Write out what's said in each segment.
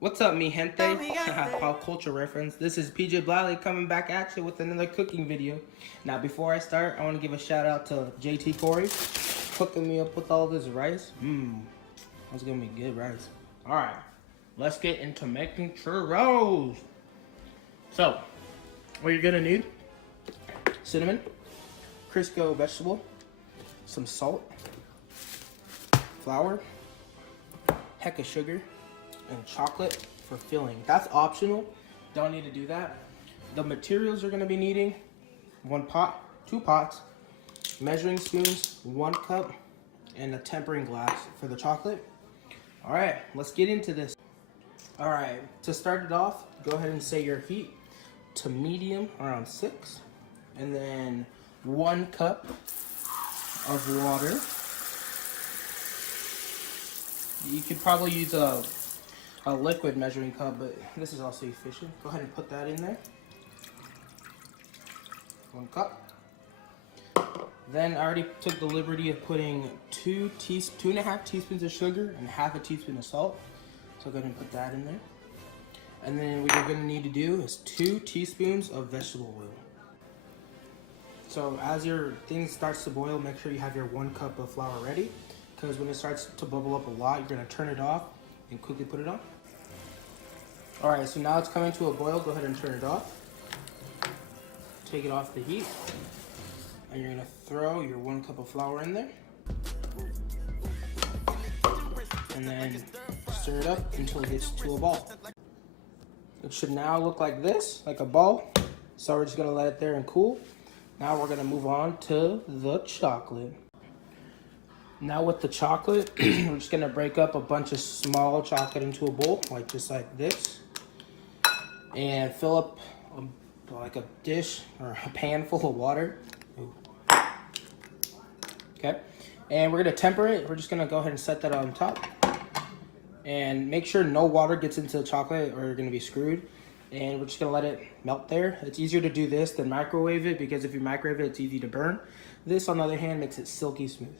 What's up, mi gente? Pop culture reference. This is PJ Bliley coming back at you with another cooking video. Now, before I start, I want to give a shout out to JT Corey hooking me up with all this rice. That's gonna be good rice. All right, let's get into making churros. So, what you're gonna need: cinnamon, Crisco vegetable, some salt, flour, heck of sugar, and chocolate for filling. That's optional. Don't need to do that. The materials you're going to be needing: 1 pot, 2 pots, measuring spoons, 1 cup, and a tempering glass for the chocolate. All right, let's get into this. All right, to start it off, go ahead and set your heat to medium around 6, and then 1 cup of water. You could probably use a liquid measuring cup, but this is also efficient. Go ahead and put that in there. 1 cup. Then I already took the liberty of putting 2.5 teaspoons of sugar and 1/2 teaspoon of salt. So go ahead and put that in there. And then what you're gonna need to do is 2 teaspoons of vegetable oil. So as your thing starts to boil, make sure you have your 1 cup of flour ready, because when it starts to bubble up a lot, you're gonna turn it off and quickly put it on. All right, so now it's coming to a boil. Go ahead and turn it off. Take it off the heat, and you're gonna throw your 1 cup of flour in there, and then stir it up until it gets to a ball. It should now look like this, like a ball. So we're just gonna let it there and cool. Now we're gonna move on to the chocolate. Now with the chocolate, we're just gonna break up a bunch of small chocolate into a bowl, just like this, and fill up like a dish or a pan full of water. Okay, and we're gonna temper it. We're just gonna go ahead and set that on top, and make sure no water gets into the chocolate or you're gonna be screwed. And we're just gonna let it melt there. It's easier to do this than microwave it, because if you microwave it, it's easy to burn. This, on the other hand, makes it silky smooth.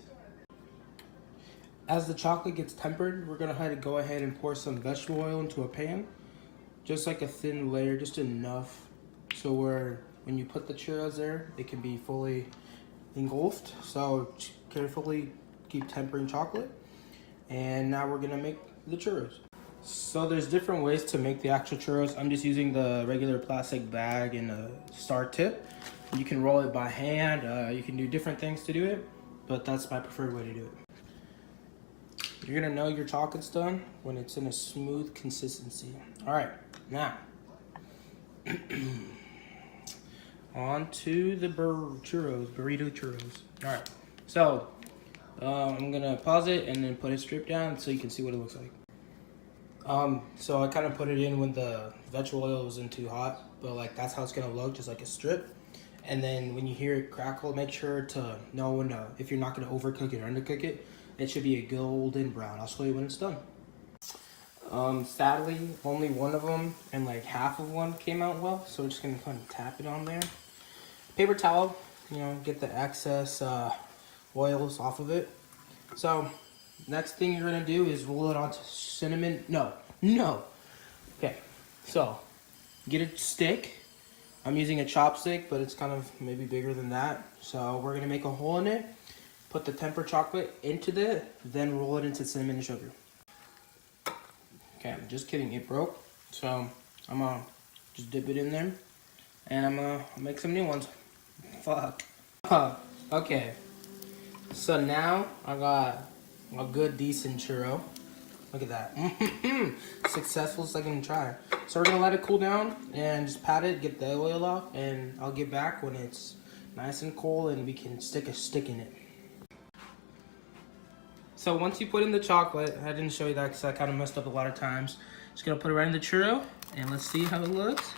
As the chocolate gets tempered, we're gonna go ahead and pour some vegetable oil into a pan. Just like a thin layer, just enough so when you put the churros there, it can be fully engulfed. So carefully keep tempering chocolate. And now we're gonna make the churros. So there's different ways to make the actual churros. I'm just using the regular plastic bag and a star tip. You can roll it by hand. You can do different things to do it, but that's my preferred way to do it. You're gonna know your chocolate's done when it's in a smooth consistency. All right, now on to the burrito churros. All right, so I'm gonna pause it and then put it strip down so you can see what it looks like. So I kind of put it in when the vegetable oil wasn't too hot, but that's how it's gonna look, just like a strip. And then when you hear it crackle, make sure to know when if you're not gonna overcook it or undercook it. It should be a golden brown. I'll show you when it's done. Sadly, only one of them and half of one came out well, so we're just gonna kind of tap it on there. Paper towel, get the excess oils off of it. So next thing you're gonna do is roll it onto cinnamon. No. Okay, so get a stick. I'm using a chopstick, but it's kind of maybe bigger than that. So we're gonna make a hole in it. Put the tempered chocolate into then roll it into cinnamon and sugar. Okay, I'm just kidding, it broke. So I'm gonna just dip it in there, and I'm gonna make some new ones. Fuck. Okay, so now I got a good, decent churro. Look at that. Successful second try. So we're gonna let it cool down and just pat it, get the oil off, and I'll get back when it's nice and cold and we can stick a stick in it. So once you put in the chocolate, I didn't show you that because I kind of messed up a lot of times. Just gonna put it right in the churro, and let's see how it looks.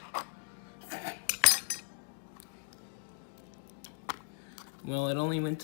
Well, it only went